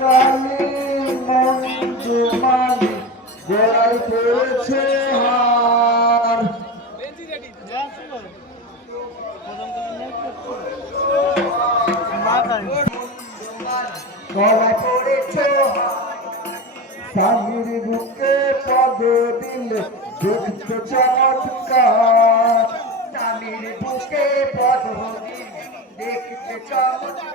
কালী মন্টু মালি গলায় পড়েছে হার। গলায় পড়েছে স্বামীর বুকে পদ দিলে দেখতে চমৎকার। স্বামীর বুকে পদ দিলে দেখতে চমৎকার।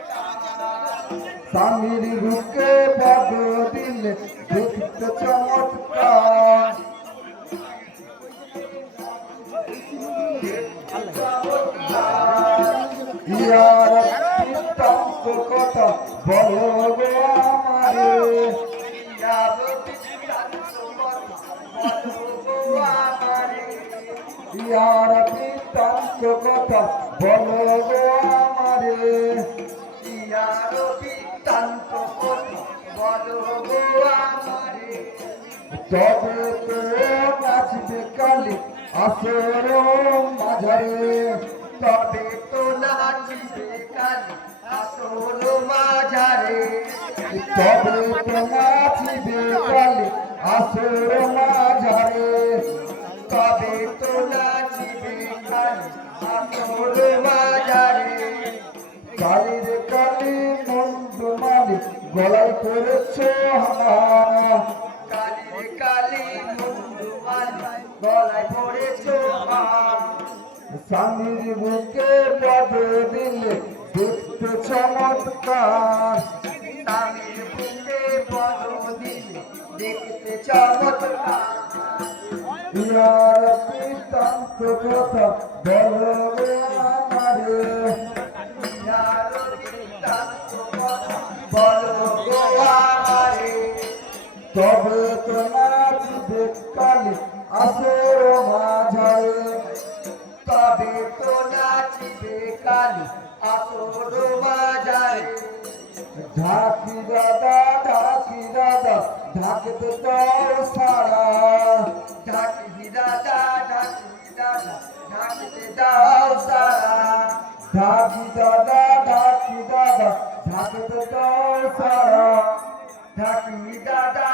স্বামীর বুকে পদ দিলে দেখতে চমৎকার। ইয়ার বৃত্তান্ত কথা বলো গো আমারে। ইয়ার বৃত্তান্ত কথা বলো গো আমারে। ইয়ার বৃত্তান্ত কথা বলো গো আমারে। ইয়ার বৃত্তান্ত কথা বলো গো আমারে। তবে তো নাচবে কালী আসর মাঝারে। তবে তো নাচবে কালী আসর মাঝারে। তবে তো নাচবে কালী আসর মাঝারে। তবে তো নাচবে কালী আসর মাঝারে। কালীর কালী মন্টু মালি গলায় পড়েছে হার। কালীর কালী মন্টু মালি গলায় পড়েছে হার। স্বামীর বুকে পদ দিলে দেখতে চমৎকার। স্বামীর বুকে পদ দিলে দেখতে চমৎকার। ইয়ার বৃত্তান্ত কথা বলো গো আমারে। ইয়ার বৃত্তান্ত কথা বলো গো আমারে। তবে তো নাচবে কালী আসর মাঝারে। তবে তো নাচবে কালী আসর মাঝারে। ঢাকি দাদা ঢাকতে দাও সারা। ঢাকি দাদা ঢাকতে দাও সারা। ঢাকি দাদা ঢাকতে দাও সারা। ঢাকি দাদা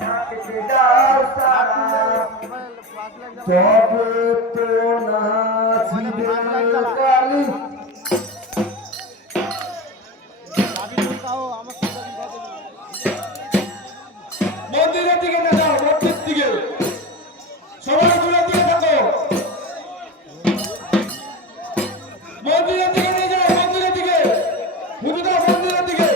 ঢাকতে দাও সারা। তবে তো নাচবে কালী। মন্দিরের দিকে না যাও, মন্দিরের দিকে সবাই দূরের দিকে থাকো। মন্দিরের দিকে নিয়ে যাও, মন্দিরের দিকে হুজুরা, মন্দিরের দিকে।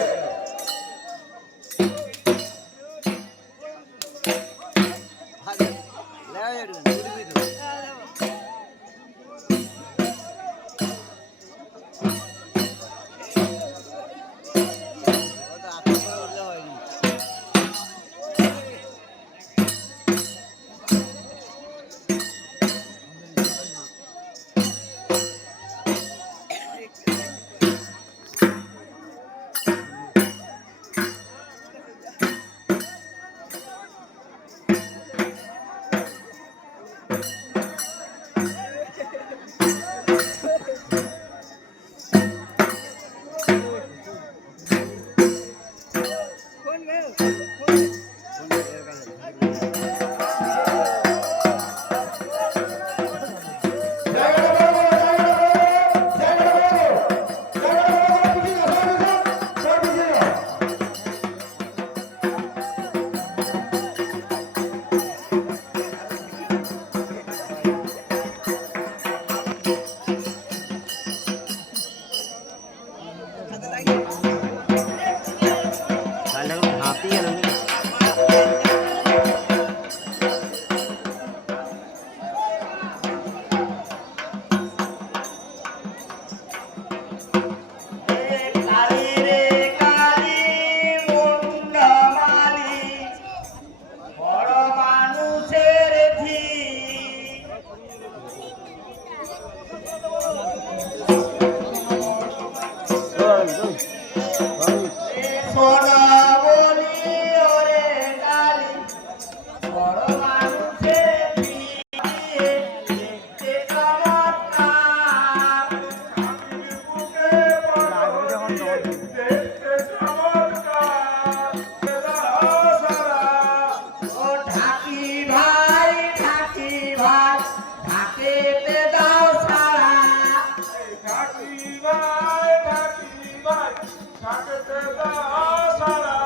ডাকেতে দাও সারা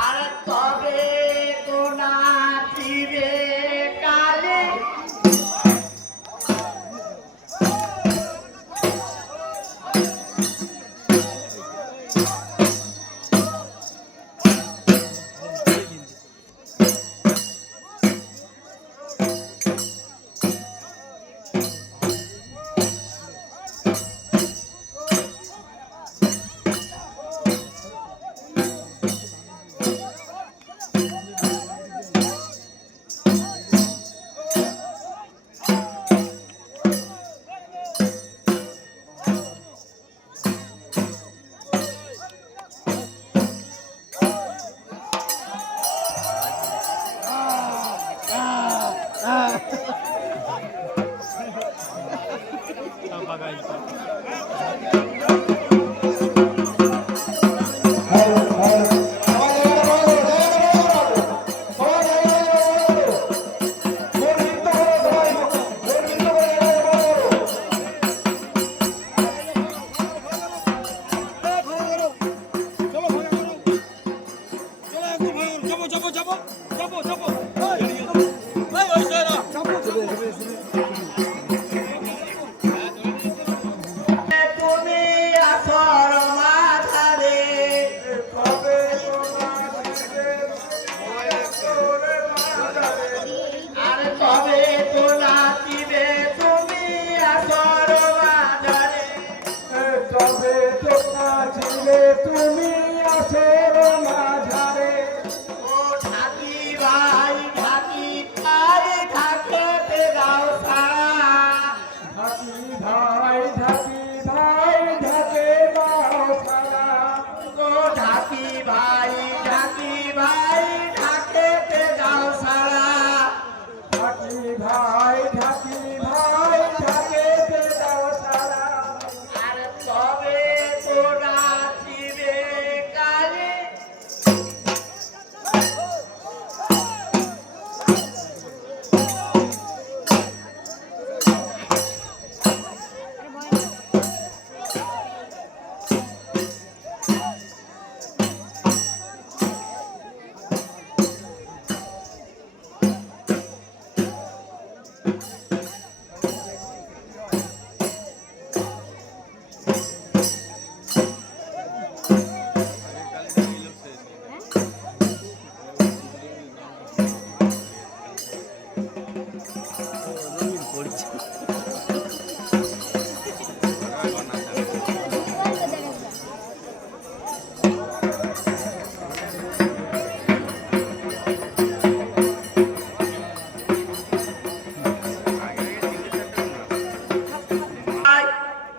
আর তবে তো নাচিবে কালে তুমি আসর মাঝারে তবে তোমার আর তবে তো নাচিবে তুমি আসর মাঝারে তবে তোমার ছিলে তুমি আসর মাঝারে ও ঢাকি ভাই ঢাকেতে দাও সারা ঢাকি ভাই ঢাকে দাও সারা ও ঢাকি ভাই ঢাকেতে দাও সারা ঢাকি ভাই ঢাকে দাও সারা আর তবে তো নাচিবে কালে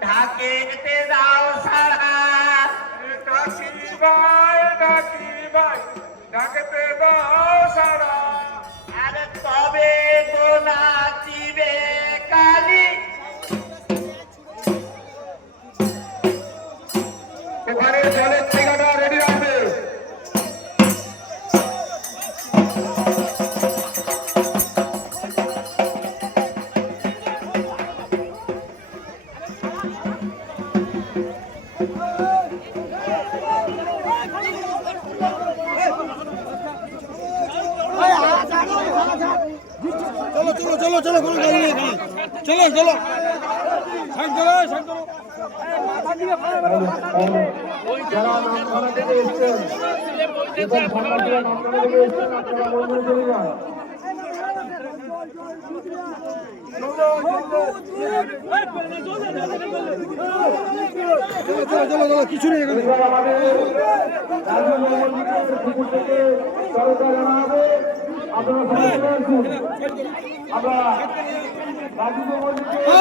ঢাকেতে দাও সারা ঢাকি ভাই ঢাকেতে দাও সারা আর তবে তো নাচিবে কালি ওখানে জলের জায়গাটা রেডি রাখবে चलो चलो चलो चलो चलो चलो साइड करो साइड करो যারা নামখানা থেকে এসেছেন এবং ভান্ডারপুরা নামখানা থেকে এসেছেন আপনারা মন্দিরে চলে যান चलो चलो चलो चलो কিছু নেই এখানে এবার আমাদের রাজু মন্দিরের পুকুর থেকে সরকার জানা হবে আপনারা সবাই চলে আসুন আমরা রাজু মন্দির থেকে